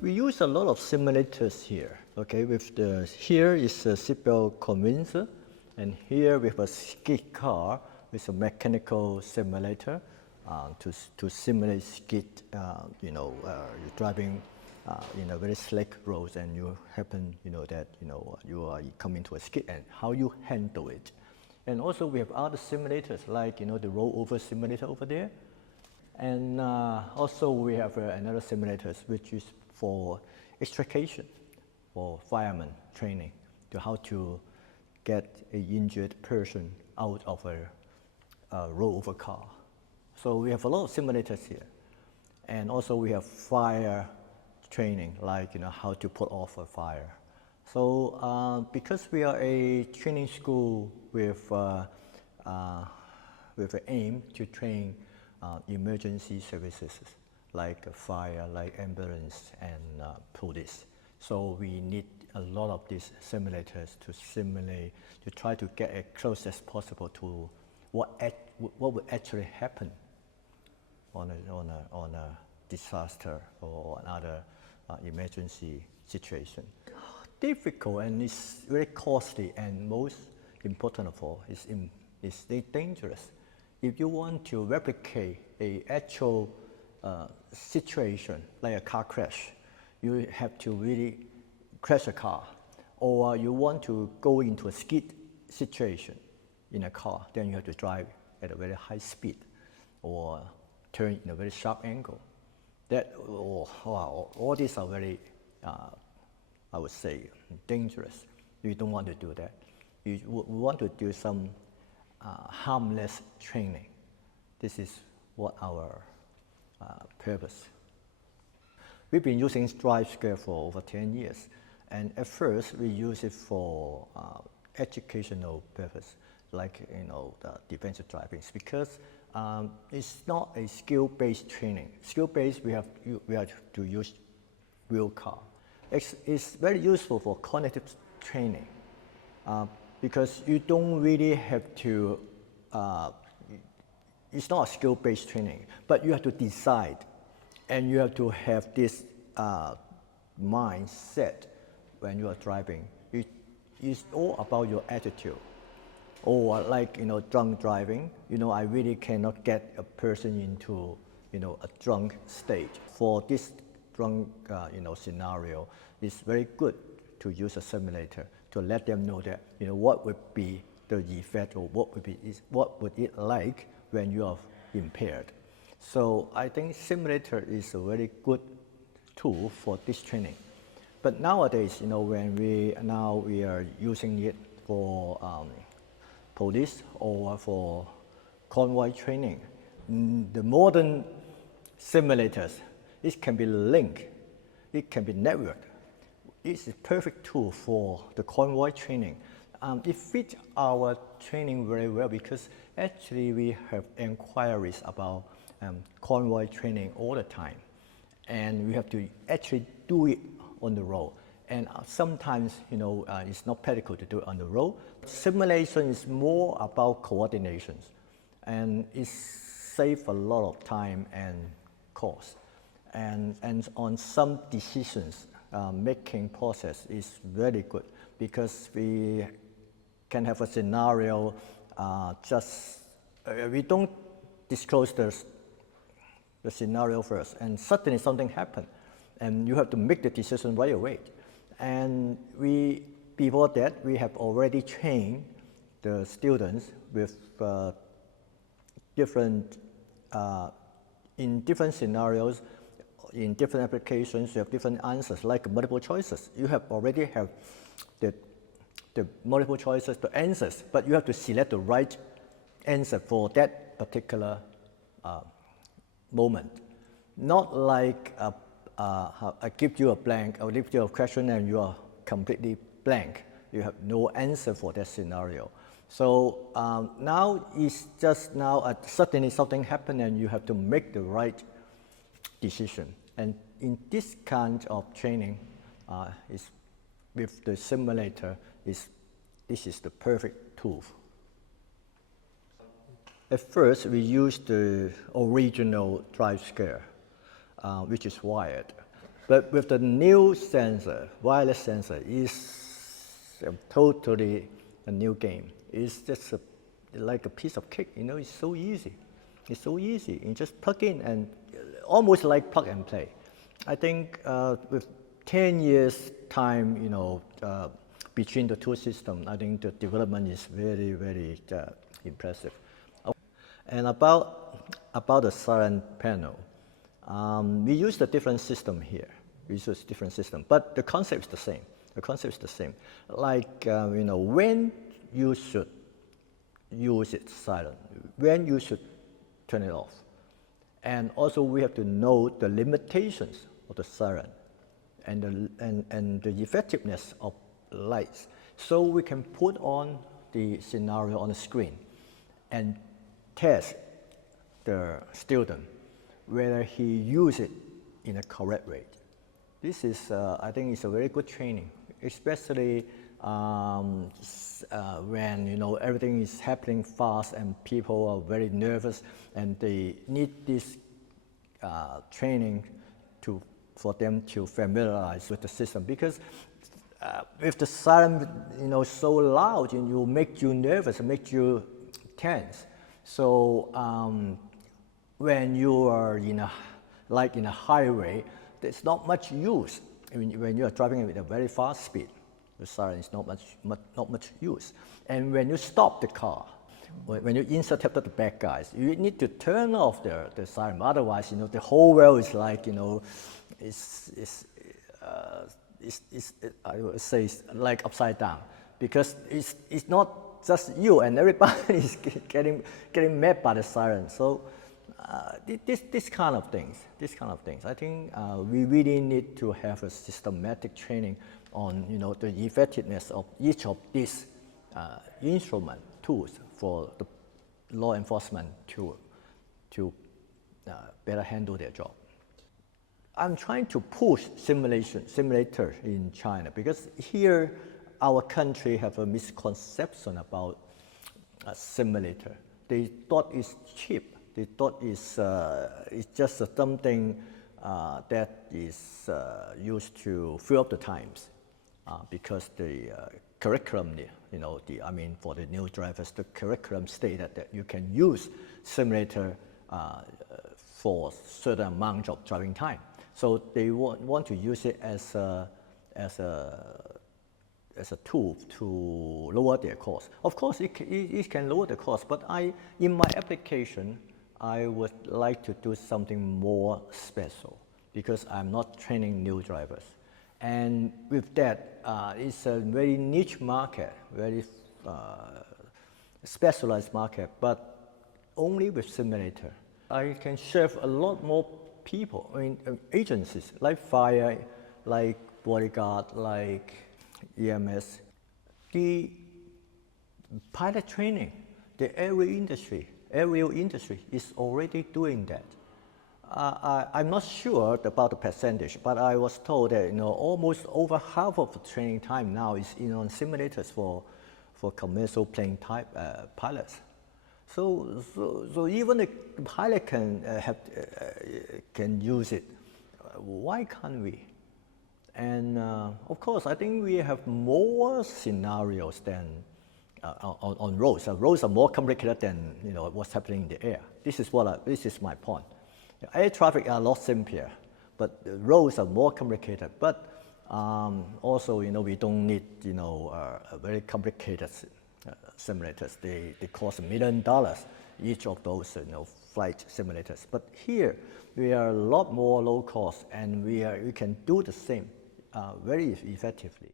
we use a lot of simulators here. Okay, here is a seatbelt convincer, and here we have a skid car with a mechanical simulator to simulate skid. You're driving in a very slick roads, and you happen, that you are coming to a skid, and how you handle it. And also we have other simulators like the rollover simulator over there. And also we have another simulator which is for extrication, for firemen training, to how to get an injured person out of a rollover car. So we have a lot of simulators here. And also we have fire training, like how to put off a fire. So because we are a training school with an aim to train emergency services like fire, like ambulance, and police. So we need a lot of these simulators to simulate, to try to get as close as possible to what would actually happen on a disaster or another emergency situation. Difficult, and it's very costly, and most important of all, is dangerous. If you want to replicate an actual situation, like a car crash, you have to really crash a car, or you want to go into a skid situation in a car, then you have to drive at a very high speed, or turn in a very sharp angle. All these are very, I would say, dangerous. You don't want to do that. You want to do some harmless training. This is what our purpose. We've been using Drive Scale for over 10 years, and at first we use it for educational purpose, like the defensive driving, because it's not a skill-based training. Skill-based, we have to use real car. It's very useful for cognitive training. Because you don't really have to, it's not a skill-based training, but you have to decide, and you have to have this mindset when you are driving. It's all about your attitude. Or like, drunk driving, I really cannot get a person into, a drunk state. For this drunk, scenario, it's very good to use a simulator to let them know that what would be the effect, or what would it like when you are impaired. So I think simulator is a very good tool for this training. But nowadays, when we are using it for police or for convoy training, the modern simulators, it can be linked, it can be networked. It's a perfect tool for the convoy training. It fits our training very well, because actually we have inquiries about convoy training all the time, and we have to actually do it on the road. And sometimes, it's not practical to do it on the road. Simulation is more about coordinations, and it saves a lot of time and cost. And on some decisions, making process is very good, because we can have a scenario, we don't disclose the scenario first, and suddenly something happened, and you have to make the decision right away. And before that, we have already trained the students with in different scenarios, in different applications, you have different answers, like multiple choices. You already have the multiple choices, the answers, but you have to select the right answer for that particular moment. Not like I give you a blank, I'll give you a question and you are completely blank. You have no answer for that scenario. So now it's just suddenly something happened, and you have to make the right decision. And in this kind of training, with the simulator, this is the perfect tool. At first, we used the original drive scale, which is wired. But with the new sensor, wireless sensor, is totally a new game. It's just like a piece of cake, you know, it's so easy. It's so easy. You just plug in and almost like plug and play. I think with 10 years time, you know, between the two systems, I think the development is very, very impressive. And about the siren panel, we use a different system here. We use a different system, but the concept is the same. The concept is the same. Like, you know, when you should use it silent, when you should turn it off. And also we have to know the limitations of the siren and the effectiveness of lights. So we can put on the scenario on the screen and test the student whether he use it in a correct way. This is, I think, it's a very good training, especially when, you know, everything is happening fast and people are very nervous and they need this training for them to familiarize with the system, because if the siren, you know, so loud, it will make you nervous, make you tense. So when you are in a highway, there's not much use. When you are driving with a very fast speed, the siren is not much use. And when you stop the car, when you intercept the bad guys, you need to turn off the siren. Otherwise, you know, the whole world is like, you know, I would say it's like upside down, because it's not just you and everybody is getting mad by the siren. So this kind of things, I think we really need to have a systematic training on, you know, the effectiveness of each of these instrument tools for the law enforcement to better handle their job. I'm trying to push simulator in China, because here our country have a misconception about a simulator. They thought it's cheap. They thought it's just something that is used to fill up the times, because the curriculum, you know, for the new drivers, the curriculum stated that you can use simulator for certain amount of driving time. So they want to use it as a tool to lower their cost. Of course, it can lower the cost, but in my application, I would like to do something more special, because I'm not training new drivers. And with that, it's a very niche market, very specialized market, but only with simulator. I can serve a lot more people, agencies like fire, like bodyguard, like EMS. The pilot training, the aerial industry is already doing that. I'm not sure about the percentage, but I was told that, you know, almost over half of the training time now is on simulators for commercial plane type pilots. So even the pilot can use it. Why can't we? And of course, I think we have more scenarios than on roads. Roads are more complicated than, you know, what's happening in the air. This is my point. Air traffic are a lot simpler, but the roads are more complicated. But also, you know, we don't need, you know, very complicated simulators. They cost $1 million each of those, you know, flight simulators. But here we are a lot more low cost, and we can do the same very effectively.